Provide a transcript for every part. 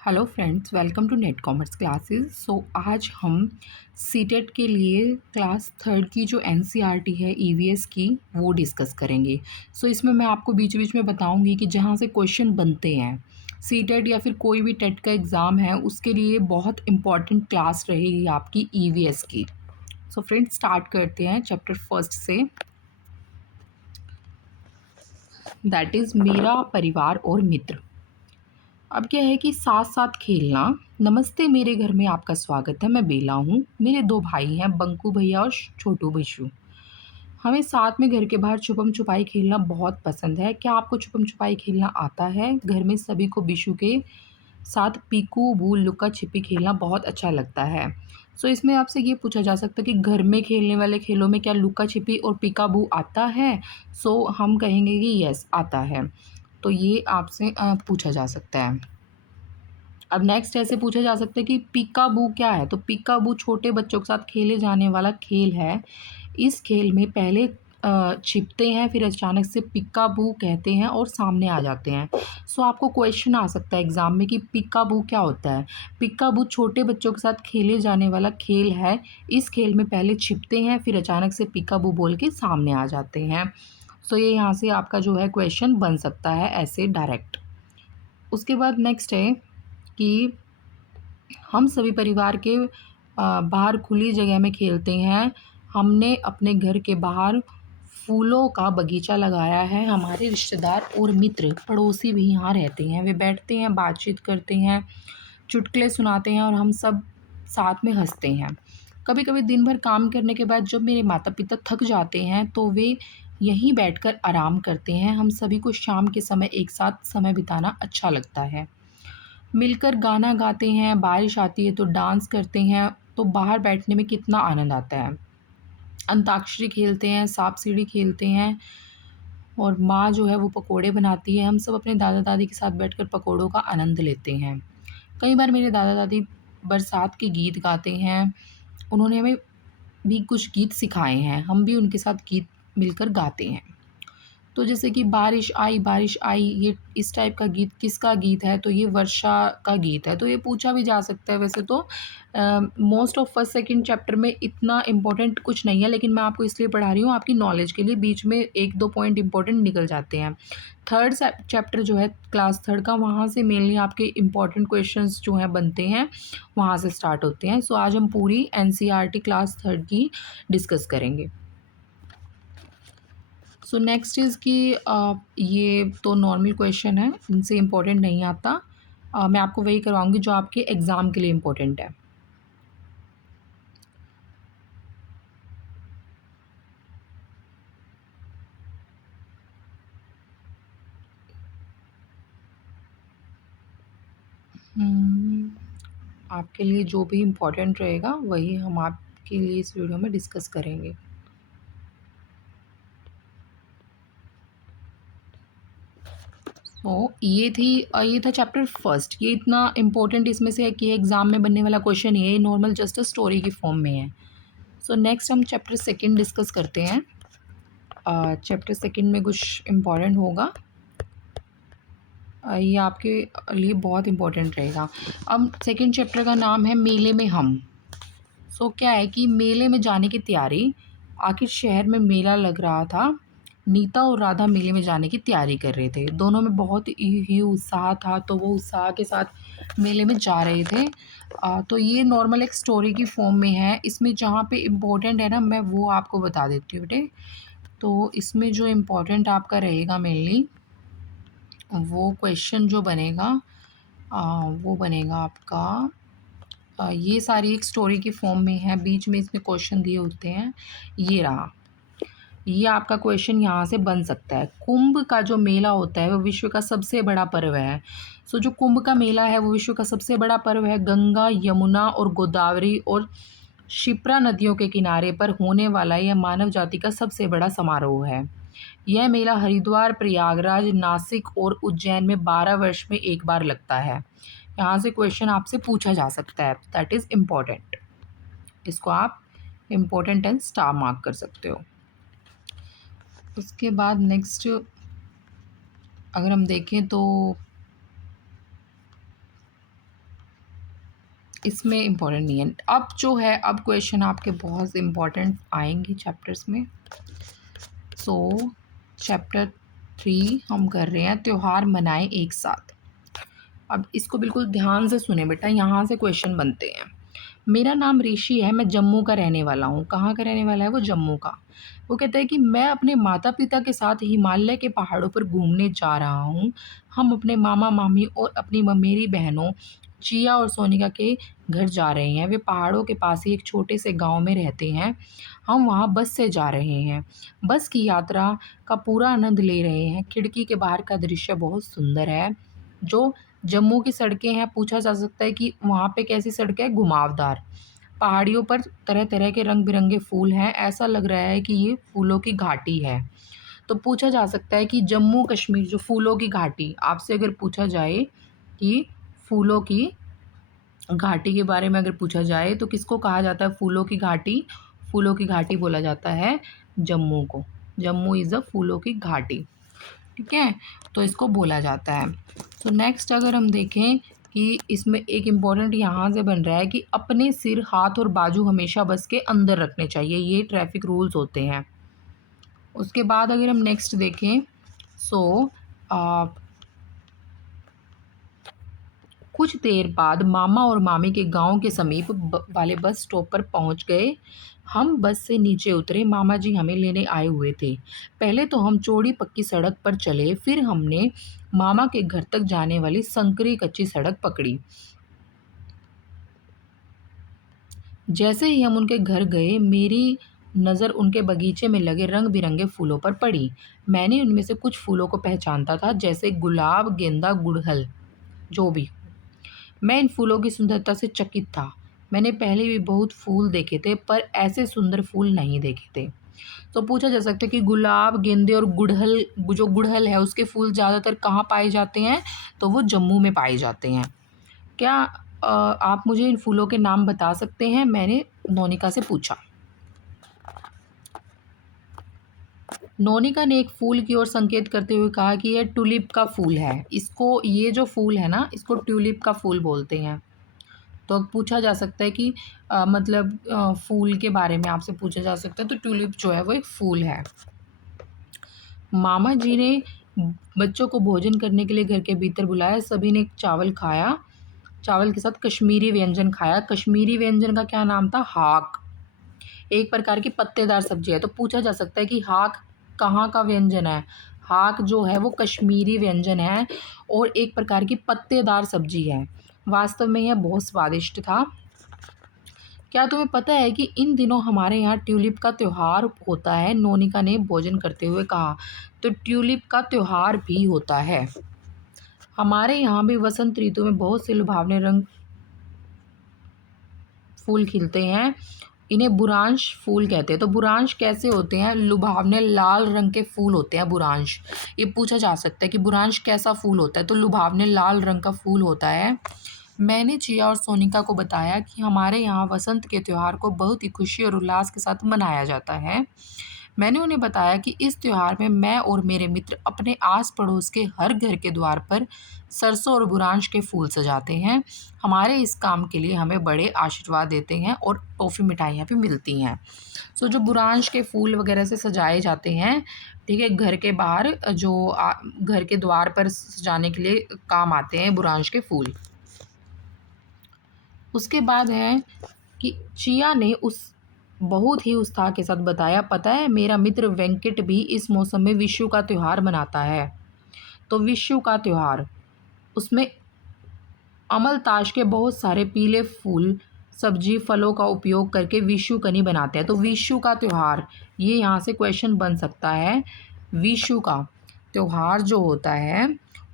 Hello friends, welcome to net commerce classes. आज हम CTET के लिए क्लास थर्ड की जो एनसीईआरटी है ईवीएस की वो डिस्कस करेंगे। इसमें मैं आपको बीच बीच में बताऊंगी कि जहाँ से क्वेश्चन बनते हैं सीटेट या फिर कोई भी टेट का एग्ज़ाम है उसके लिए बहुत इंपॉर्टेंट क्लास रहेगी आपकी ईवीएस की। फ्रेंड्स, स्टार्ट करते हैं चैप्टर फर्स्ट से, दैट इज़ मेरा परिवार और मित्र। अब क्या है कि साथ साथ खेलना। नमस्ते, मेरे घर में आपका स्वागत है। मैं बेला हूँ। मेरे दो भाई हैं, बंकू भैया और छोटू बिशु। हमें साथ में घर के बाहर छुपम छुपाई खेलना बहुत पसंद है। क्या आपको छुपम छुपाई खेलना आता है? घर में सभी को बिशु के साथ पीकू बू लुका छिपी खेलना बहुत अच्छा लगता है। इसमें आपसे ये पूछा जा सकता है कि घर में खेलने वाले खेलों में क्या लुका छिपी और पीका बू आता है? हम कहेंगे कि यस, आता है। तो ये आपसे पूछा जा सकता है। अब नेक्स्ट ऐसे पूछा जा सकता है कि पीकाबू क्या है? तो पीकाबू छोटे बच्चों के साथ खेले जाने वाला खेल है। इस खेल में पहले छिपते हैं, फिर अचानक से पीकाबू कहते हैं और सामने आ जाते हैं। आपको क्वेश्चन आ सकता है एग्ज़ाम में कि पीकाबू क्या होता है? पीकाबू छोटे बच्चों के साथ खेले जाने वाला खेल है। इस खेल में पहले छिपते हैं, फिर अचानक से पीकाबू बोल के सामने आ जाते हैं। ये यहाँ से आपका जो है क्वेश्चन बन सकता है ऐसे डायरेक्ट। उसके बाद नेक्स्ट है कि हम सभी परिवार के बाहर खुली जगह में खेलते हैं। हमने अपने घर के बाहर फूलों का बगीचा लगाया है। हमारे रिश्तेदार और मित्र पड़ोसी भी यहाँ रहते हैं। वे बैठते हैं, बातचीत करते हैं, चुटकुले सुनाते हैं और हम सब साथ में हंसते हैं। कभी कभी दिन भर काम करने के बाद जब मेरे माता पिता थक जाते हैं तो वे यहीं बैठकर आराम करते हैं। हम सभी को शाम के समय एक साथ समय बिताना अच्छा लगता है। मिलकर गाना गाते हैं, बारिश आती है तो डांस करते हैं, तो बाहर बैठने में कितना आनंद आता है। अंताक्षरी खेलते हैं, सांप सीढ़ी खेलते हैं और माँ जो है वो पकोड़े बनाती है। हम सब अपने दादा दादी के साथ बैठकर पकोड़ों का आनंद लेते हैं। कई बार मेरे दादा दादी बरसात के गीत गाते हैं। उन्होंने हमें भी कुछ गीत सिखाए हैं, हम भी उनके साथ गीत मिलकर गाते हैं। तो जैसे कि बारिश आई, ये इस टाइप का गीत किसका गीत है? तो ये वर्षा का गीत है। तो ये पूछा भी जा सकता है। वैसे तो most of first second chapter में इतना इम्पोर्टेंट कुछ नहीं है, लेकिन मैं आपको इसलिए पढ़ा रही हूँ आपकी नॉलेज के लिए। बीच में एक दो पॉइंट इंपॉर्टेंट निकल जाते हैं। थर्ड चैप्टर जो है क्लास थर्ड का, वहाँ से मेनली आपके इम्पॉर्टेंट क्वेश्चंस जो हैं बनते हैं, वहाँ से स्टार्ट होते हैं। आज हम पूरी एनसीईआरटी क्लास थर्ड की डिस्कस करेंगे। नेक्स्ट इज़ कि ये तो नॉर्मल क्वेश्चन है, इनसे इम्पोर्टेंट नहीं आता। मैं आपको वही करवाऊँगी जो आपके एग्ज़ाम के लिए इम्पोर्टेंट है। आपके लिए जो भी इम्पोर्टेंट रहेगा वही हम आपके लिए इस वीडियो में डिस्कस करेंगे। ये था चैप्टर फर्स्ट। ये इतना इम्पोर्टेंट इसमें से है कि एग्ज़ाम में बनने वाला क्वेश्चन ये नॉर्मल जस्ट अ स्टोरी की फॉर्म में है। नेक्स्ट हम चैप्टर सेकंड डिस्कस करते हैं। चैप्टर सेकंड में कुछ इम्पोर्टेंट होगा, ये आपके लिए बहुत इम्पोर्टेंट रहेगा। अब सेकंड चैप्टर का नाम है मेले में हम। क्या है कि मेले में जाने की तैयारी। आखिर शहर में मेला लग रहा था। नीता और राधा मेले में जाने की तैयारी कर रहे थे। दोनों में बहुत ही उत्साह था, तो वो उत्साह के साथ मेले में जा रहे थे। तो ये नॉर्मल एक स्टोरी की फॉर्म में है। इसमें जहाँ पे इम्पोर्टेंट है ना, मैं वो आपको बता देती हूँ बेटे। तो इसमें जो इम्पोर्टेंट आपका रहेगा मेनली, वो क्वेश्चन जो बनेगा वो बनेगा आपका, ये सारी एक स्टोरी की फॉर्म में है, बीच में इसमें क्वेश्चन दिए होते हैं। ये रहा, ये आपका क्वेश्चन यहाँ से बन सकता है। कुंभ का जो मेला होता है वो विश्व का सबसे बड़ा पर्व है। जो कुंभ का मेला है वो विश्व का सबसे बड़ा पर्व है। गंगा, यमुना और गोदावरी और शिप्रा नदियों के किनारे पर होने वाला यह मानव जाति का सबसे बड़ा समारोह है। यह मेला हरिद्वार, प्रयागराज, नासिक और उज्जैन में 12 वर्ष में एक बार लगता है। यहाँ से क्वेश्चन आपसे पूछा जा सकता है, दैट इज़ इम्पोर्टेंट। इसको आप इम्पोर्टेंट एंड स्टार मार्क कर सकते हो। उसके बाद नेक्स्ट, अगर हम देखें तो इसमें इम्पोर्टेंट नहीं है। अब जो है, अब क्वेश्चन आपके बहुत इम्पोर्टेंट आएंगे चैप्टर्स में। सो चैप्टर 3 हम कर रहे हैं, त्यौहार मनाएं एक साथ। अब इसको बिल्कुल ध्यान से सुने बेटा, यहाँ से क्वेश्चन बनते हैं। मेरा नाम ऋषि है, मैं जम्मू का रहने वाला हूँ। कहाँ का रहने वाला है वो? जम्मू का। वो कहता है कि मैं अपने माता पिता के साथ हिमालय के पहाड़ों पर घूमने जा रहा हूँ। हम अपने मामा मामी और अपनी ममेरी बहनों चिया और सोनिका के घर जा रहे हैं। वे पहाड़ों के पास ही एक छोटे से गांव में रहते हैं। हम वहाँ बस से जा रहे हैं। बस की यात्रा का पूरा आनंद ले रहे हैं। खिड़की के बाहर का दृश्य बहुत सुंदर है। जो जम्मू की सड़कें हैं, पूछा जा सकता है कि वहाँ पे कैसी सड़कें हैं? घुमावदार। पहाड़ियों पर तरह तरह के रंग बिरंगे फूल हैं। ऐसा लग रहा है कि ये फूलों की घाटी है। तो पूछा जा सकता है कि जम्मू कश्मीर जो फूलों की घाटी, आपसे अगर पूछा जाए कि फूलों की घाटी के बारे में अगर पूछा जाए तो किसको कहा जाता है फूलों की घाटी? फूलों की घाटी बोला जाता है जम्मू को। जम्मू इज़ अ फूलों की घाटी। ठीक है, तो इसको बोला जाता है। तो नेक्स्ट अगर हम देखें कि इसमें एक इम्पॉर्टेंट यहाँ से बन रहा है कि अपने सिर, हाथ और बाजू हमेशा बस के अंदर रखने चाहिए। ये ट्रैफिक रूल्स होते हैं। उसके बाद अगर हम नेक्स्ट देखें, सो कुछ देर बाद मामा और मामी के गांव के समीप वाले बस स्टॉप पर पहुंच गए। हम बस से नीचे उतरे। मामा जी हमें लेने आए हुए थे। पहले तो हम चौड़ी पक्की सड़क पर चले, फिर हमने मामा के घर तक जाने वाली संकरी कच्ची सड़क पकड़ी। जैसे ही हम उनके घर गए, मेरी नज़र उनके बगीचे में लगे रंग बिरंगे फूलों पर पड़ी। मैंने उनमें से कुछ फूलों को पहचानता था, जैसे गुलाब, गेंदा, गुड़हल, जो भी। मैं इन फूलों की सुंदरता से चकित था। मैंने पहले भी बहुत फूल देखे थे, पर ऐसे सुंदर फूल नहीं देखे थे। तो पूछा जा सकता है कि गुलाब, गेंदे और गुड़हल, जो गुड़हल है उसके फूल ज़्यादातर कहाँ पाए जाते हैं? तो वो जम्मू में पाए जाते हैं। क्या आप मुझे इन फूलों के नाम बता सकते हैं? मैंने नोनिका से पूछा। नोनिका ने एक फूल की ओर संकेत करते हुए कहा कि यह ट्यूलिप का फूल है। इसको, ये जो फूल है ना, इसको ट्यूलिप का फूल बोलते हैं। तो अब पूछा जा सकता है कि मतलब फूल के बारे में आपसे पूछा जा सकता है, तो ट्यूलिप जो है वो एक फूल है। मामा जी ने बच्चों को भोजन करने के लिए घर के भीतर बुलाया। सभी ने चावल खाया। चावल के साथ कश्मीरी व्यंजन खाया। कश्मीरी व्यंजन का क्या नाम था? हाक। एक प्रकार की पत्तेदार सब्जी है। तो पूछा जा सकता है कि हाक कहाँ का व्यंजन है? हाक जो है वो कश्मीरी व्यंजन है और एक प्रकार की पत्तेदार सब्जी है। वास्तव में यह बहुत स्वादिष्ट था। क्या तुम्हें पता है कि इन दिनों हमारे यहाँ ट्यूलिप का त्यौहार होता है? नोनिका ने भोजन करते हुए कहा। तो ट्यूलिप का त्यौहार भी होता है। हमारे यहाँ भी वसंत ऋतु में बहुत से लुभावने रंग फूल खिलते हैं। इन्हें बुरांश फूल कहते हैं। तो बुरांश कैसे होते हैं? लुभावने लाल रंग के फूल होते हैं बुरांश। ये पूछा जा सकता है कि बुरांश कैसा फूल होता है? तो लुभावने लाल रंग का फूल होता है। मैंने चिया और सोनिका को बताया कि हमारे यहाँ वसंत के त्यौहार को बहुत ही खुशी और उल्लास के साथ मनाया जाता है। मैंने उन्हें बताया कि इस त्यौहार में मैं और मेरे मित्र अपने आस पड़ोस के हर घर के द्वार पर सरसों और बुरांश के फूल सजाते हैं। हमारे इस काम के लिए हमें बड़े आशीर्वाद देते हैं और टॉफ़ी मिठाइयाँ भी मिलती हैं। सो जो बुरांश के फूल वगैरह से सजाए जाते हैं, ठीक है, घर के बाहर जो घर के द्वार पर सजाने के लिए काम आते हैं बुरांश के फूल। उसके बाद है कि चिया ने उस बहुत ही उत्साह के साथ बताया, पता है मेरा मित्र वेंकट भी इस मौसम में विशु का त्यौहार मनाता है। तो विशु का त्यौहार, उसमें अमलताश के बहुत सारे पीले फूल, सब्जी, फलों का उपयोग करके विशु कनी बनाते हैं। तो विशु का त्यौहार, ये यहाँ से क्वेश्चन बन सकता है। विशु का त्यौहार जो होता है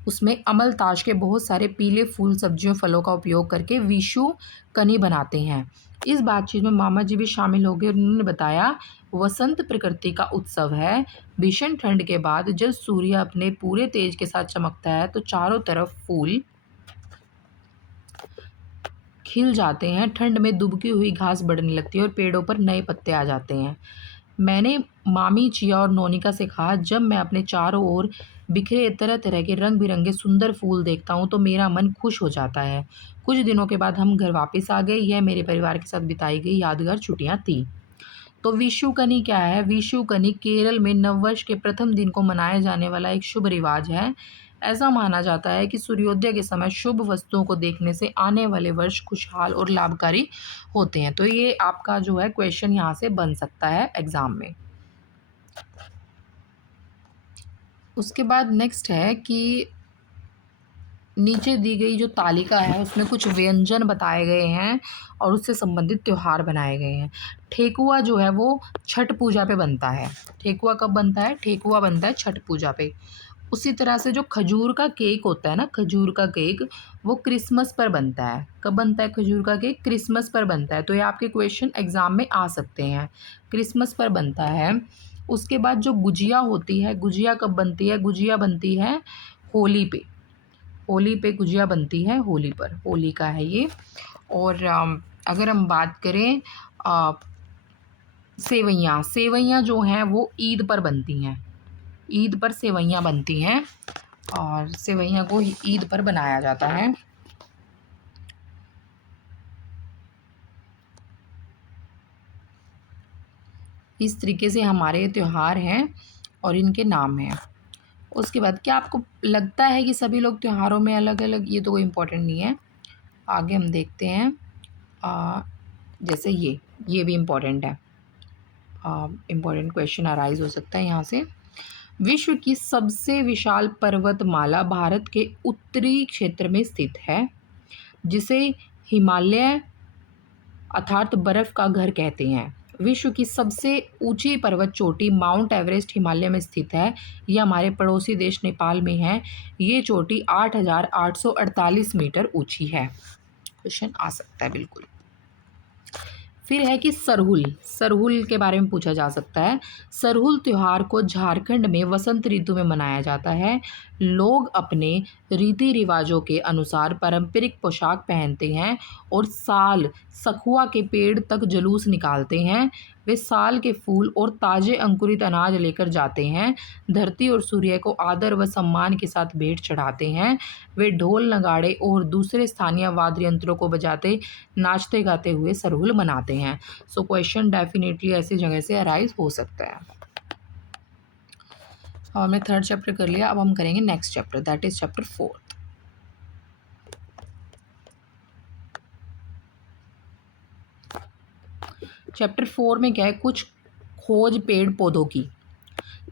उसमें अमलताश के बहुत सारे पीले फूल, सब्जियों, फलों का उपयोग करके विशु कनी बनाते हैं। इस बातचीत में मामा जी भी शामिल हो गए। उन्होंने बताया, वसंत प्रकृति का उत्सव है। भीषण ठंड के बाद जब सूर्य अपने पूरे तेज के साथ चमकता है तो चारों तरफ फूल खिल जाते हैं। ठंड में दुबकी हुई घास बढ़ने लगती है और पेड़ों पर नए पत्ते आ जाते हैं। मैंने मामी, चिया और नोनिका से कहा, जब मैं अपने चारों ओर बिखरे तरह तरह के रंग बिरंगे सुंदर फूल देखता हूँ तो मेरा मन खुश हो जाता है। कुछ दिनों के बाद हम घर वापस आ गए। यह मेरे परिवार के साथ बिताई गई यादगार छुट्टियाँ थी। तो विशुकनी क्या है? विशुकनी केरल में नववर्ष के प्रथम दिन को मनाया जाने वाला एक शुभ रिवाज है। ऐसा माना जाता है कि सूर्योदय के समय शुभ वस्तुओं को देखने से आने वाले वर्ष खुशहाल और लाभकारी होते हैं। तो ये आपका जो है क्वेश्चन यहाँ से बन सकता है एग्जाम में। उसके बाद नेक्स्ट है कि नीचे दी गई जो तालिका है उसमें कुछ व्यंजन बताए गए हैं और उससे संबंधित त्यौहार बनाए गए हैं। ठेकुआ जो है वो छठ पूजा पे बनता है। ठेकुआ कब बनता है? ठेकुआ बनता है छठ पूजा पे। उसी तरह से जो खजूर का केक होता है ना, खजूर का केक, वो क्रिसमस पर बनता है। कब बनता है खजूर का केक? क्रिसमस पर बनता है। तो ये आपके क्वेश्चन एग्जाम में आ सकते हैं। क्रिसमस पर बनता है। उसके बाद जो गुजिया होती है, गुजिया कब बनती है? गुजिया बनती है होली पे। होली पे गुजिया बनती है, होली पर, होली का है ये। और अगर हम बात करें सेवइयाँ, सेवइयाँ जो हैं वो ईद पर बनती हैं। ईद पर सेवइयाँ बनती हैं और सेवइयाँ को ईद पर बनाया जाता है। इस तरीके से हमारे त्यौहार हैं और इनके नाम हैं। उसके बाद क्या आपको लगता है कि सभी लोग त्योहारों में अलग अलग? ये तो कोई इम्पोर्टेंट नहीं है। आगे हम देखते हैं जैसे ये भी इम्पोर्टेंट है। इम्पोर्टेंट क्वेश्चन अराइज हो सकता है यहाँ से। विश्व की सबसे विशाल पर्वतमाला भारत के उत्तरी क्षेत्र में स्थित है, जिसे हिमालय अर्थात बर्फ का घर कहते हैं। विश्व की सबसे ऊंची पर्वत चोटी माउंट एवरेस्ट हिमालय में स्थित है। यह हमारे पड़ोसी देश नेपाल में है। ये चोटी 8,848 मीटर ऊंची है। क्वेश्चन आ सकता है बिल्कुल। फिर है कि सरहुल, सरहुल के बारे में पूछा जा सकता है। सरहुल त्यौहार को झारखंड में वसंत ऋतु में मनाया जाता है। लोग अपने रीति रिवाजों के अनुसार पारंपरिक पोशाक पहनते हैं और साल सखुआ के पेड़ तक जुलूस निकालते हैं। वे साल के फूल और ताजे अंकुरित अनाज लेकर जाते हैं। धरती और सूर्य को आदर व सम्मान के साथ भेंट चढ़ाते हैं। वे ढोल नगाड़े और दूसरे स्थानीय वाद्य यंत्रों को बजाते नाचते गाते हुए सरहुल मनाते हैं। सो क्वेश्चन डेफिनेटली ऐसी जगह से अराइज हो सकता है। हमने थर्ड चैप्टर कर लिया। अब हम करेंगे next chapter, that is chapter 4। Chapter 4 में क्या है? कुछ खोज पेड़ पौधों की।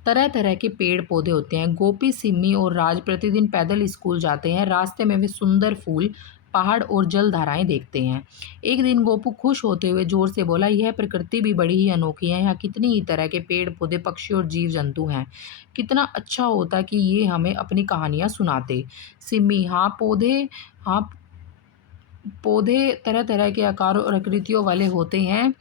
तरह तरह के पेड़ पौधे होते हैं। गोपी, सिम्मी और राज प्रतिदिन पैदल स्कूल जाते हैं। रास्ते में वे सुंदर फूल, पहाड़ और जलधाराएं देखते हैं। एक दिन गोपू खुश होते हुए जोर से बोला, यह प्रकृति भी बड़ी ही अनोखी है। यहाँ कितनी ही तरह के पेड़ पौधे, पक्षी और जीव जंतु हैं। कितना अच्छा होता कि ये हमें अपनी कहानियाँ सुनाते। सिम्मी, हाँ पौधे तरह तरह के आकारों और आकृतियों वाले होते हैं।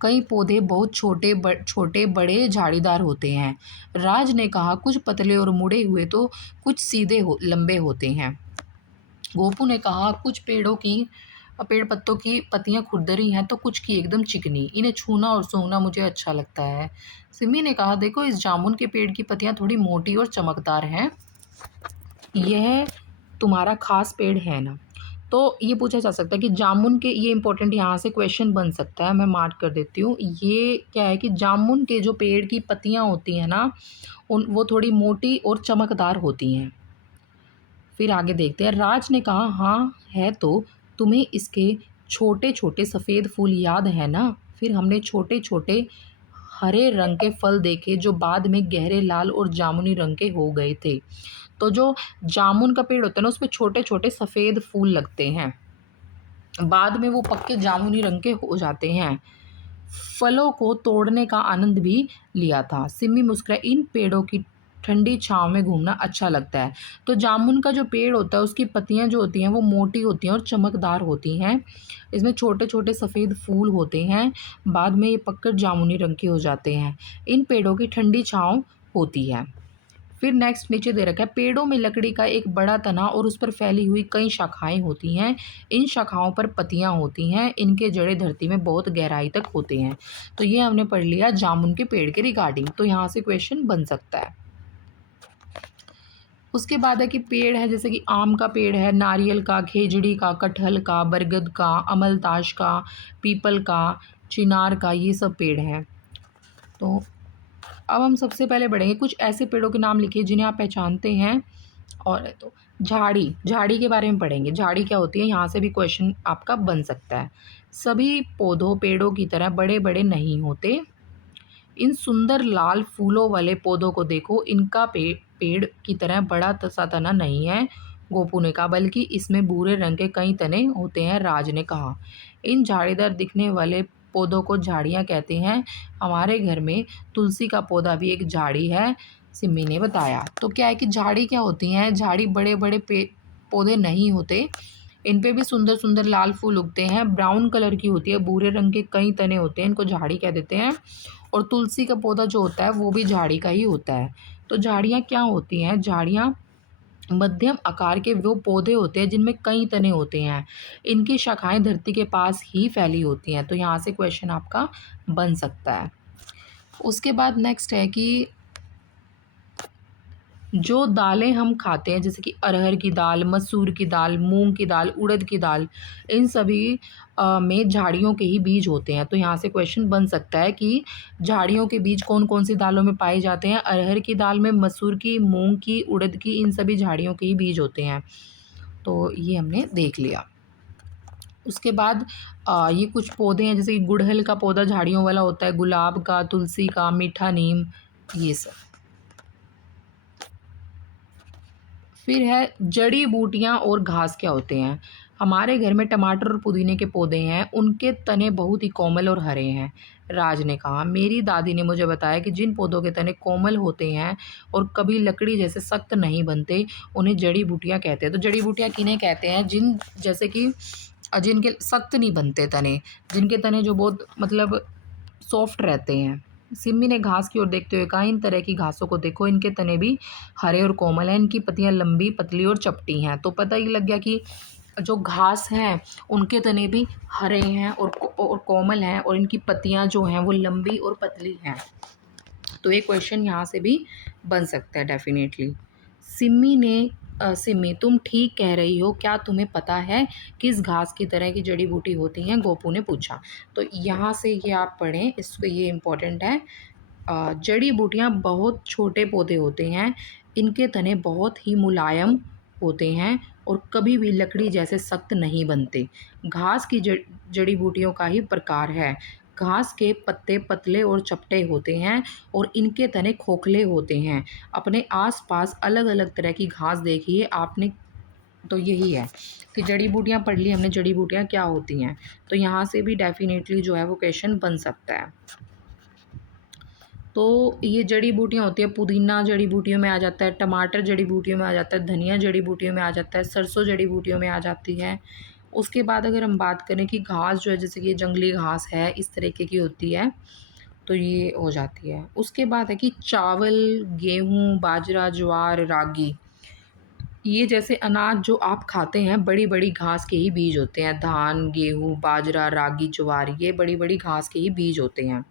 कई पौधे बहुत छोटे बड़े झाड़ीदार होते हैं। राज ने कहा, कुछ पतले और मुड़े हुए तो कुछ सीधे लंबे होते हैं। गोपू ने कहा, कुछ पेड़ पत्तों की पत्तियां खुरदरी हैं तो कुछ की एकदम चिकनी। इन्हें छूना और सूंघना मुझे अच्छा लगता है। सिमी ने कहा, देखो इस जामुन के पेड़ की पत्तियां थोड़ी मोटी और चमकदार हैं। यह तुम्हारा खास पेड़ है ना? तो ये पूछा जा सकता है कि जामुन के, ये इंपॉर्टेंट यहाँ से क्वेश्चन बन सकता है, मैं मार्क कर देती हूँ। ये क्या है कि जामुन के जो पेड़ की पत्तियाँ होती हैं ना, वो थोड़ी मोटी और चमकदार होती हैं। फिर आगे देखते हैं। राज ने कहा, हाँ है तो। तुम्हें इसके छोटे छोटे सफ़ेद फूल याद है ना? फिर हमने छोटे छोटे हरे रंग के फल देखे जो बाद में गहरे लाल और जामुनी रंग के हो गए थे। तो जो जामुन का पेड़ होता है ना, उसमें छोटे छोटे सफ़ेद फूल लगते हैं, बाद में वो पक्के जामुनी रंग के हो जाते हैं। फलों को तोड़ने का आनंद भी लिया था। सिम्मी मुस्कुराई, इन पेड़ों की ठंडी छांव में घूमना अच्छा लगता है। तो जामुन का जो पेड़ होता है उसकी पत्तियां जो होती हैं वो मोटी होती हैं और चमकदार होती हैं। इसमें छोटे छोटे सफ़ेद फूल होते हैं, बाद में ये पककर जामुनी रंग के हो जाते हैं। इन पेड़ों की ठंडी छांव होती है। फिर नेक्स्ट नीचे दे रखा है, पेड़ों में लकड़ी का एक बड़ा तना और उस पर फैली हुई कई शाखाएं होती हैं। इन शाखाओं पर पत्तियां होती हैं। इनके जड़ें धरती में बहुत गहराई तक होते हैं। तो ये हमने पढ़ लिया जामुन के पेड़ के रिगार्डिंग। तो यहाँ से क्वेश्चन बन सकता है। उसके बाद है कि पेड़ है, जैसे कि आम का पेड़ है, नारियल का, खेजड़ी का, कटहल का, बरगद का, अमलताश का, पीपल का, चिनार का, ये सब पेड़ हैं। तो अब हम सबसे पहले बढ़ेंगे, कुछ ऐसे पेड़ों के नाम लिखिए जिन्हें आप पहचानते हैं। और है तो झाड़ी, झाड़ी के बारे में पढ़ेंगे। झाड़ी क्या होती है, यहाँ से भी क्वेश्चन आपका बन सकता है। सभी पौधों पेड़ों की तरह बड़े बड़े नहीं होते। इन सुंदर लाल फूलों वाले पौधों को देखो, इनका पेड़ की तरह बड़ा सा तना नहीं है, गोपू ने कहा, बल्कि इसमें भूरे रंग के कई तने होते हैं, राज ने कहा। इन झाड़ीदार दिखने वाले पौधों को झाड़ियाँ कहते हैं। हमारे घर में तुलसी का पौधा भी एक झाड़ी है, सिम्मी ने बताया। तो क्या है कि झाड़ी क्या होती हैं, झाड़ी बड़े बड़े पौधे नहीं होते, इन पे भी सुंदर सुंदर लाल फूल उगते हैं, ब्राउन कलर की होती है, भूरे रंग के कई तने होते हैं, इनको झाड़ी कह देते हैं। और तुलसी का पौधा जो होता है वो भी झाड़ी का ही होता है। तो झाड़ियाँ क्या होती हैं, झाड़ियाँ मध्यम आकार के वो पौधे होते हैं जिनमें कई तने होते हैं। इनकी शाखाएं धरती के पास ही फैली होती हैं। तो यहाँ से क्वेश्चन आपका बन सकता है। उसके बाद नेक्स्ट है कि जो दालें हम खाते हैं, जैसे कि अरहर की दाल, मसूर की दाल, मूंग की दाल, उड़द की दाल, इन सभी में झाड़ियों के ही बीज होते हैं। तो यहाँ से क्वेश्चन बन सकता है कि झाड़ियों के बीज कौन कौन सी दालों में पाए जाते हैं। अरहर की दाल में, मसूर की, मूंग की, उड़द की, इन सभी झाड़ियों के ही बीज होते हैं। तो ये हमने देख लिया। उसके बाद ये कुछ पौधे हैं, जैसे कि गुड़हल का पौधा झाड़ियों वाला होता है, गुलाब का, तुलसी का, मीठा नीम, ये सब। फिर है जड़ी बूटियाँ और घास क्या होते हैं। हमारे घर में टमाटर और पुदीने के पौधे हैं, उनके तने बहुत ही कोमल और हरे हैं, राज ने कहा। मेरी दादी ने मुझे बताया कि जिन पौधों के तने कोमल होते हैं और कभी लकड़ी जैसे सख्त नहीं बनते, उन्हें जड़ी बूटियाँ कहते हैं। तो जड़ी बूटियाँ किन्हें कहते हैं, जिन जैसे कि जिनके सख्त नहीं बनते तने, जिनके तने जो बहुत मतलब सॉफ्ट रहते हैं। सिम्मी ने घास की ओर देखते हुए कहा, इन तरह की घासों को देखो, इनके तने भी हरे और कोमल हैं, इनकी पत्तियां लंबी, पतली और चपटी हैं। तो पता ही लग गया कि जो घास हैं उनके तने भी हरे हैं और कोमल हैं, और इनकी पत्तियां जो हैं वो लंबी और पतली हैं। तो ये क्वेश्चन यहाँ से भी बन सकता है डेफिनेटली। सिम्मी ने सिम्मी, तुम ठीक कह रही हो, क्या तुम्हें पता है किस घास की तरह की जड़ी बूटी होती हैं, गोपू ने पूछा। तो यहाँ से ये आप पढ़ें, इसको, ये इम्पोर्टेंट है। जड़ी बूटियाँ बहुत छोटे पौधे होते हैं, इनके तने बहुत ही मुलायम होते हैं और कभी भी लकड़ी जैसे सख्त नहीं बनते। घास की जड़ी बूटियों का ही प्रकार है। घास के पत्ते पतले और चपटे होते हैं और इनके तने खोखले होते हैं। अपने आसपास अलग अलग तरह की घास देखिए आपने। तो यही है कि जड़ी बूटियाँ पढ़ ली हमने, जड़ी बूटियाँ क्या होती हैं। तो यहाँ से भी डेफिनेटली जो है वो क्वेश्चन बन सकता है। तो ये जड़ी बूटियाँ होती हैं, पुदीना जड़ी बूटियों में आ जाता है, टमाटर जड़ी बूटियों में आ जाता है, धनिया जड़ी बूटियों में आ जाता है, सरसों जड़ी बूटियों में आ जाती है। उसके बाद अगर हम बात करें कि घास जो है, जैसे कि ये जंगली घास है, इस तरीके की होती है, तो ये हो जाती है। उसके बाद है कि चावल, गेहूँ, बाजरा, ज्वार, रागी, ये जैसे अनाज जो आप खाते हैं, बड़ी बड़ी घास के ही बीज होते हैं। धान, गेहूँ, बाजरा, रागी, ज्वार, ये बड़ी बड़ी घास के ही बीज होते हैं।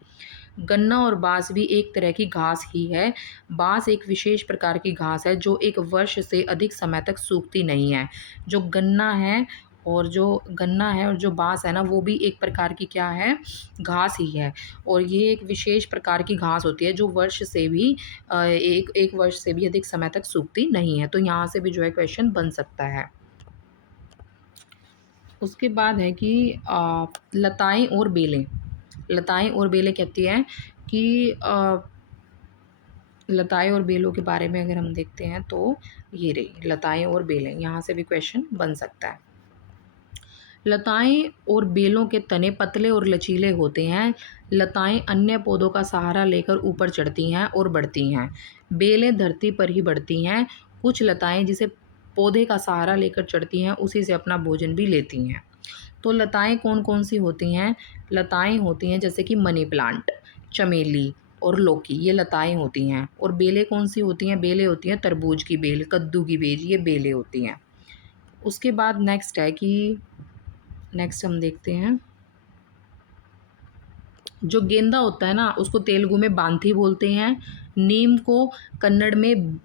गन्ना और बाँस भी एक तरह की घास ही है। बाँस एक विशेष प्रकार की घास है जो एक वर्ष से अधिक समय तक सूखती नहीं है। जो गन्ना है और जो बाँस है ना, वो भी एक प्रकार की क्या है, घास ही है। और ये एक विशेष प्रकार की घास होती है जो वर्ष से भी एक वर्ष से भी अधिक समय तक सूखती नहीं है। तो यहाँ से भी जो है क्वेश्चन बन सकता है। उसके बाद है कि लताएँ और बेलें। लताएँ और बेलें कहती हैं कि लताएँ और बेलों के बारे में अगर हम देखते हैं तो ये रही लताएँ और बेलें, यहाँ से भी क्वेश्चन बन सकता है। लताएँ और बेलों के तने पतले और लचीले होते हैं। लताएँ अन्य पौधों का सहारा लेकर ऊपर चढ़ती हैं और बढ़ती हैं। बेलें धरती पर ही बढ़ती हैं। कुछ लताएँ जिसे पौधे का सहारा लेकर चढ़ती हैं, उसी से अपना भोजन भी लेती हैं। तो लताएँ कौन कौन सी होती हैं? लताएँ होती हैं जैसे कि मनी प्लांट, चमेली और लौकी, ये लताएँ होती हैं। और बेलें कौन सी होती हैं? बेलें होती हैं तरबूज की बेल, कद्दू की बेल, ये बेलें होती हैं। उसके बाद नेक्स्ट है कि नेक्स्ट हम देखते हैं, जो गेंदा होता है ना, उसको तेलुगु में बांथी बोलते हैं। नीम को कन्नड़ में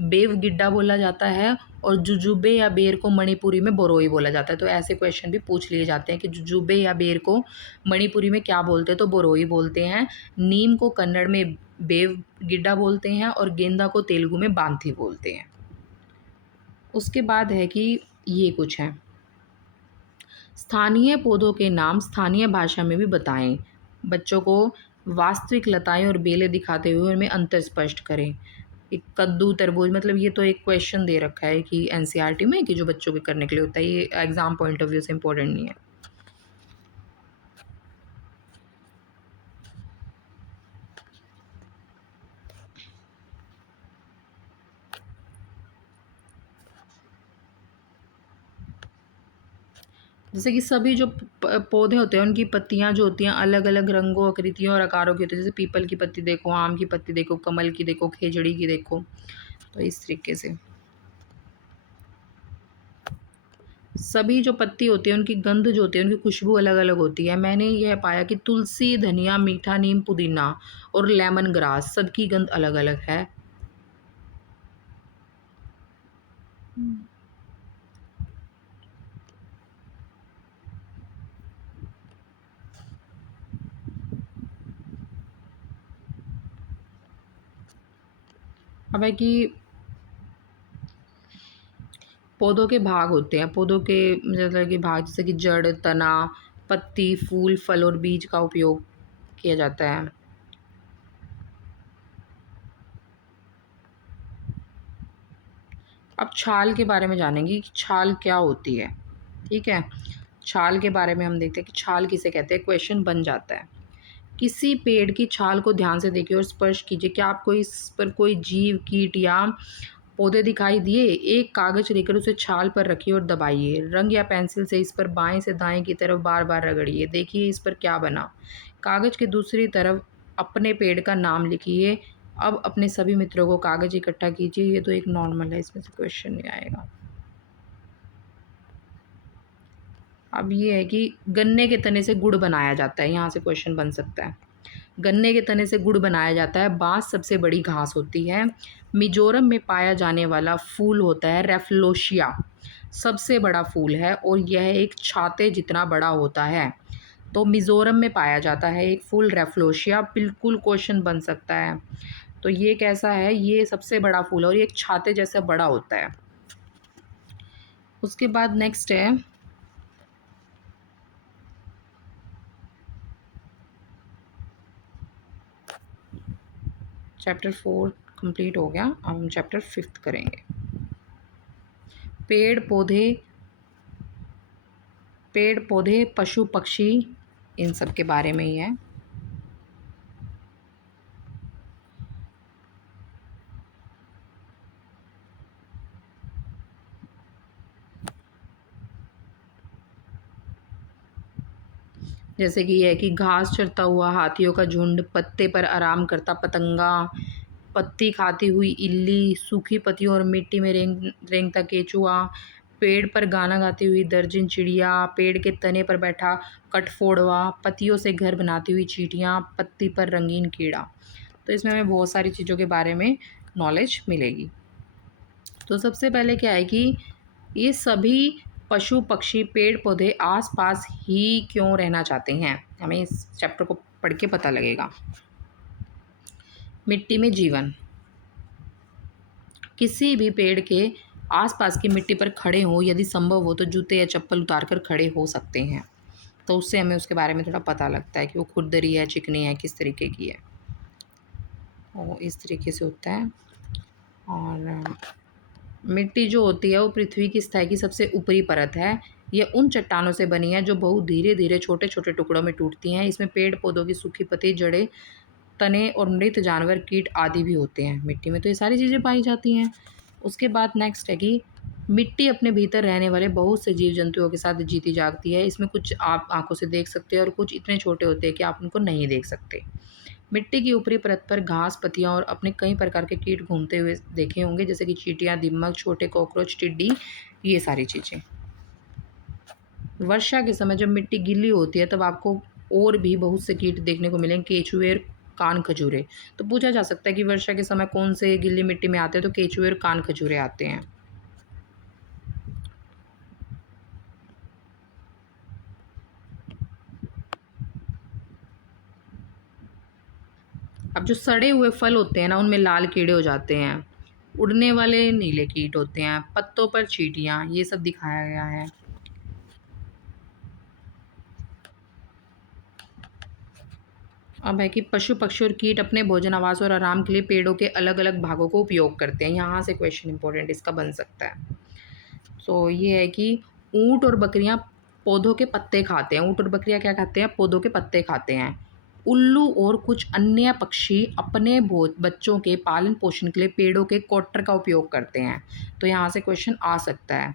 बेव गिड्डा बोला जाता है, और जुजुबे या बेर को मणिपुरी में बोरोई बोला जाता है। तो ऐसे क्वेश्चन भी पूछ लिए जाते हैं कि जुजुबे या बेर को मणिपुरी में क्या बोलते हैं, तो बोरोई बोलते हैं। नीम को कन्नड़ में बेव गिड्डा बोलते हैं, और गेंदा को तेलुगु में बांथी बोलते हैं। उसके बाद है कि ये कुछ है, स्थानीय पौधों के नाम स्थानीय भाषा में भी बताएं। बच्चों को वास्तविक लताएं और बेलें दिखाते हुए उनमें अंतर स्पष्ट करें। एक कद्दू, तरबूज, मतलब ये तो एक क्वेश्चन दे रखा है कि एनसीईआरटी में, कि जो बच्चों के करने के लिए होता है, ये एग्जाम पॉइंट ऑफ व्यू से इम्पोर्टेंट नहीं है। जैसे कि सभी जो पौधे होते हैं उनकी पत्तियां जो होती हैं अलग अलग रंगों, आकृतियों और आकारों की होती है। जैसे पीपल की पत्ती देखो, आम की पत्ती देखो, कमल की देखो, खेजड़ी की देखो, तो इस तरीके से सभी जो पत्ती होती है उनकी गंध जो होती है, उनकी खुशबू अलग अलग होती है। मैंने यह पाया कि तुलसी, धनिया, मीठा नीम, पुदीना और लेमन ग्रास सबकी गंध अलग अलग है। अब है कि पौधों के भाग होते हैं, पौधों के मतलब कि भाग, जैसे कि जड़, तना, पत्ती, फूल, फल और बीज का उपयोग किया जाता है। अब छाल के बारे में जानेंगे कि छाल क्या होती है। ठीक है, छाल के बारे में हम देखते हैं कि छाल किसे कहते हैं। क्वेश्चन बन जाता है, किसी पेड़ की छाल को ध्यान से देखिए और स्पर्श कीजिए। क्या आपको इस पर कोई जीव, कीट या पौधे दिखाई दिए? एक कागज लेकर उसे छाल पर रखिए और दबाइए। रंग या पेंसिल से इस पर बाएं से दाएं की तरफ बार बार रगड़िए। देखिए इस पर क्या बना। कागज के दूसरी तरफ अपने पेड़ का नाम लिखिए। अब अपने सभी मित्रों को कागज इकट्ठा कीजिए। ये तो एक नॉर्मल है, इसमें से क्वेश्चन नहीं आएगा। अब ये है कि गन्ने के तने से गुड़ बनाया जाता है, यहाँ से क्वेश्चन बन सकता है। गन्ने के तने से गुड़ बनाया जाता है। बांस सबसे बड़ी घास होती है। मिजोरम में पाया जाने वाला फूल होता है रेफ्लोशिया, सबसे बड़ा फूल है और यह एक छाते जितना बड़ा होता है। तो मिजोरम में पाया जाता है एक फूल रेफ्लोशिया, बिल्कुल क्वेश्चन बन सकता है। तो ये कैसा है, ये सबसे बड़ा फूल है और ये एक छाते जैसा बड़ा होता है। उसके बाद नेक्स्ट है, चैप्टर 4 कंप्लीट हो गया। अब हम चैप्टर 5 करेंगे। पेड़ पौधे पशु पक्षी, इन सब के बारे में ही है। जैसे कि यह है कि घास चरता हुआ हाथियों का झुंड, पत्ते पर आराम करता पतंगा, पत्ती खाती हुई इल्ली, सूखी पत्तियों और मिट्टी में रेंगता केचुआ, पेड़ पर गाना गाती हुई दर्जन चिड़िया, पेड़ के तने पर बैठा कठफोड़वा, पत्तियों से घर बनाती हुई चींटियाँ, पत्ती पर रंगीन कीड़ा। तो इसमें हमें बहुत सारी चीज़ों के बारे में नॉलेज मिलेगी। तो सबसे पहले क्या है कि ये सभी पशु पक्षी पेड़ पौधे आसपास ही क्यों रहना चाहते हैं, हमें इस चैप्टर को पढ़ के पता लगेगा। मिट्टी में जीवन, किसी भी पेड़ के आसपास की मिट्टी पर खड़े हो, यदि संभव हो तो जूते या चप्पल उतारकर खड़े हो सकते हैं। तो उससे हमें उसके बारे में थोड़ा पता लगता है कि वो खुरदरी है, चिकनी है, किस तरीके की है। वो इस तरीके से होता है। और मिट्टी जो होती है वो पृथ्वी की सतह की सबसे ऊपरी परत है। यह उन चट्टानों से बनी है जो बहुत धीरे धीरे छोटे छोटे टुकड़ों में टूटती हैं। इसमें पेड़ पौधों की सूखी पत्ती, जड़ें, तने और मृत जानवर, कीट आदि भी होते हैं। मिट्टी में तो ये सारी चीज़ें पाई जाती हैं। उसके बाद नेक्स्ट है कि मिट्टी अपने भीतर रहने वाले बहुत से जीव जंतुओं के साथ जीती जागती है। इसमें कुछ आप आंखों से देख सकते हैं और कुछ इतने छोटे होते हैं कि आप उनको नहीं देख सकते। मिट्टी की ऊपरी परत पर घास, पत्तियां और अपने कई प्रकार के कीट घूमते हुए देखे होंगे, जैसे कि चींटियां, दीमक, छोटे कॉकरोच, टिड्डी, ये सारी चीज़ें। वर्षा के समय जब मिट्टी गीली होती है तब आपको और भी बहुत से कीट देखने को मिलेंगे। केचुए, कान खजूरे। तो पूछा जा सकता है कि वर्षा के समय कौन से गीली मिट्टी में आते हैं, तो केचुए और कान खजूरे आते हैं। अब जो सड़े हुए फल होते हैं ना, उनमें लाल कीड़े हो जाते हैं। उड़ने वाले नीले कीट होते हैं, पत्तों पर चींटियाँ, ये सब दिखाया गया है। अब है कि पशु पक्षी और कीट अपने भोजन, आवास और आराम के लिए पेड़ों के अलग अलग भागों को उपयोग करते हैं। यहाँ से क्वेश्चन इंपॉर्टेंट इसका बन सकता है। तो ये है कि ऊंट और बकरियां पौधों के पत्ते खाते हैं। ऊंट और बकरियां क्या खाते हैं? पौधों के पत्ते खाते हैं। उल्लू और कुछ अन्य पक्षी अपने बच्चों के पालन पोषण के लिए पेड़ों के कोटर का उपयोग करते हैं। तो यहाँ से क्वेश्चन आ सकता है।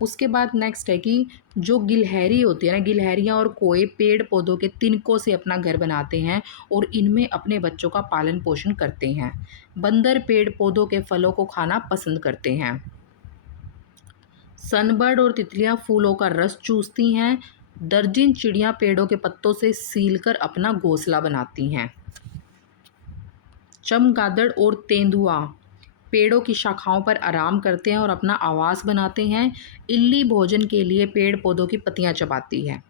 उसके बाद नेक्स्ट है कि जो गिलहरी होती है ना, गिलहरियाँ और कोए पेड़ पौधों के तिनकों से अपना घर बनाते हैं और इनमें अपने बच्चों का पालन पोषण करते हैं। बंदर पेड़ पौधों के फलों को खाना पसंद करते हैं। सनबर्ड और तितलियां फूलों का रस चूसती हैं। दर्जन चिड़ियां पेड़ों के पत्तों से सीलकर अपना घोंसला बनाती हैं। चमगादड़ और तेंदुआ पेड़ों की शाखाओं पर आराम करते हैं और अपना आवास बनाते हैं। इल्ली भोजन के लिए पेड़ पौधों की पत्तियां चबाती है।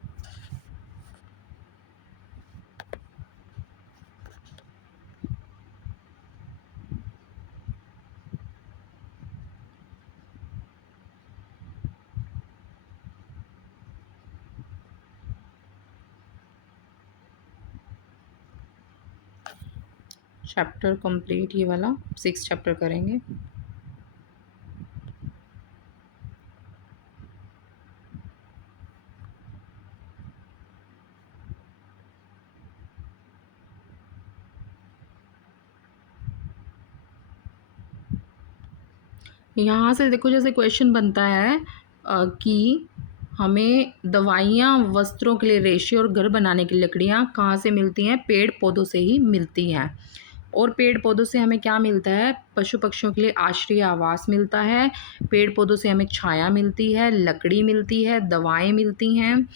चैप्टर कंप्लीट, ये वाला 6 चैप्टर करेंगे। यहाँ से देखो, जैसे क्वेश्चन बनता है कि हमें दवाइयाँ, वस्त्रों के लिए रेशे और घर बनाने की लकड़ियाँ कहाँ से मिलती हैं? पेड़ पौधों से ही मिलती हैं। और पेड़ पौधों से हमें क्या मिलता है? पशु पक्षियों के लिए आश्रय आवास मिलता है। पेड़ पौधों से हमें छाया मिलती है, लकड़ी मिलती है, दवाएं मिलती हैं।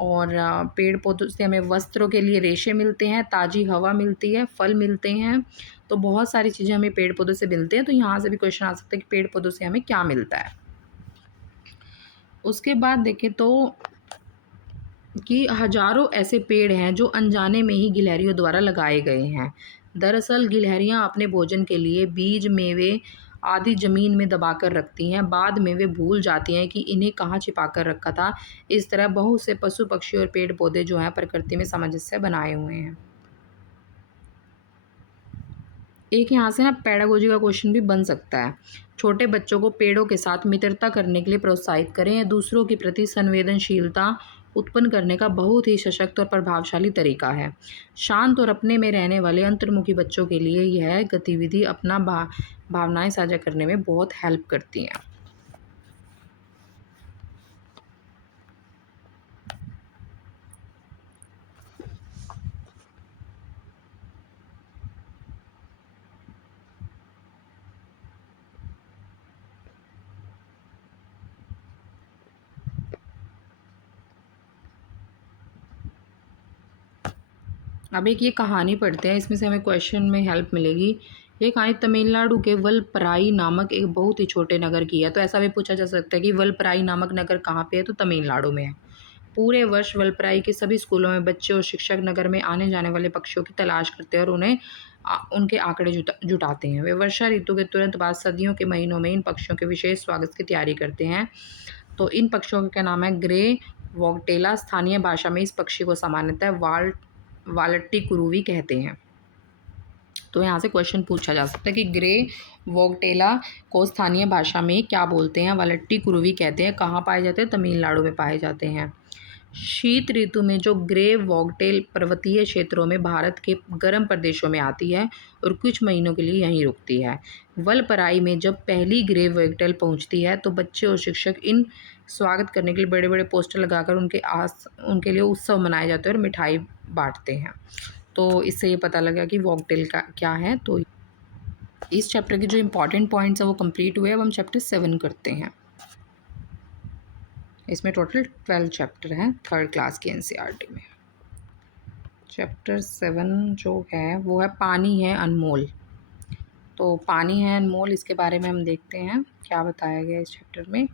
और पेड़ पौधों से हमें वस्त्रों के लिए रेशे मिलते हैं, ताज़ी हवा मिलती है, फल मिलते हैं। तो बहुत सारी चीज़ें हमें पेड़ पौधों से मिलते हैं। तो यहाँ से भी क्वेश्चन आ सकता है कि पेड़ पौधों से हमें क्या मिलता है। उसके बाद देखें तो कि हजारों ऐसे पेड़ हैं जो अनजाने में ही गिलहरियों द्वारा लगाए गए हैं। दरअसल गिलहरियां अपने भोजन के लिए बीज, मेवे आदि ज़मीन में दबाकर रखती हैं। बाद में वे भूल जाती हैं कि इन्हें कहाँ छिपा कर रखा था। इस तरह बहुत से पशु पक्षी और पेड़ पौधे जो हैं प्रकृति में सामंजस्य बनाए हुए हैं। एक यहाँ से ना पेडागोजी का क्वेश्चन भी बन सकता है। छोटे बच्चों को पेड़ों के साथ मित्रता करने के लिए प्रोत्साहित करें। यह दूसरों के प्रति संवेदनशीलता उत्पन्न करने का बहुत ही सशक्त और प्रभावशाली तरीका है। शांत और अपने में रहने वाले अंतर्मुखी बच्चों के लिए यह गतिविधि अपना भावनाएं साझा करने में बहुत हेल्प करती हैं। अब एक ये कहानी पढ़ते हैं, इसमें से हमें क्वेश्चन में हेल्प मिलेगी। ये कहानी तमिलनाडु के वलपराई नामक एक बहुत ही छोटे नगर की है। तो ऐसा भी पूछा जा सकता है कि वलपराई नामक नगर कहाँ पे है? तो तमिलनाडु में है। पूरे वर्ष वलपराई के सभी स्कूलों में बच्चे और शिक्षक नगर में आने जाने वाले पक्षियों की तलाश करते हैं और उन्हें उनके आंकड़े जुटाते हैं। वे वर्षा ऋतु के तुरंत बाद सर्दियों के महीनों में इन पक्षियों के विशेष स्वागत की तैयारी करते हैं। तो इन पक्षियों का नाम है ग्रे वॉगटेला। स्थानीय भाषा में इस पक्षी को सामान्यतः वालट्टी कुरुवी कहते हैं। तो यहाँ से क्वेश्चन पूछा जा सकता है कि ग्रे वॉगटेला को स्थानीय भाषा में क्या बोलते हैं? वालट्टी कुरुवी कहते हैं। कहाँ पाए जाते हैं? तमिलनाडु में पाए जाते हैं। शीत ऋतु में जो ग्रे वॉगटेल पर्वतीय क्षेत्रों में भारत के गर्म प्रदेशों में आती है और कुछ महीनों के लिए यहीं रुकती है। वलपराई में जब पहली ग्रे वॉगटेल पहुंचती है तो बच्चे और शिक्षक इन स्वागत करने के लिए बड़े बड़े पोस्टर लगाकर उनके लिए उत्सव मनाए जाते हैं और मिठाई बांटते हैं। तो इससे ये पता लगा कि वॉगटेल का क्या है। तो इस चैप्टर के जो इम्पोर्टेंट पॉइंट्स हैं वो कंप्लीट हुए। अब हम चैप्टर 7 करते हैं। इसमें टोटल 12 चैप्टर हैं 3rd क्लास की एनसीईआरटी में। चैप्टर 7 जो है वो है पानी है अनमोल। तो पानी है अनमोल, इसके बारे में हम देखते हैं क्या बताया गया है इस चैप्टर में।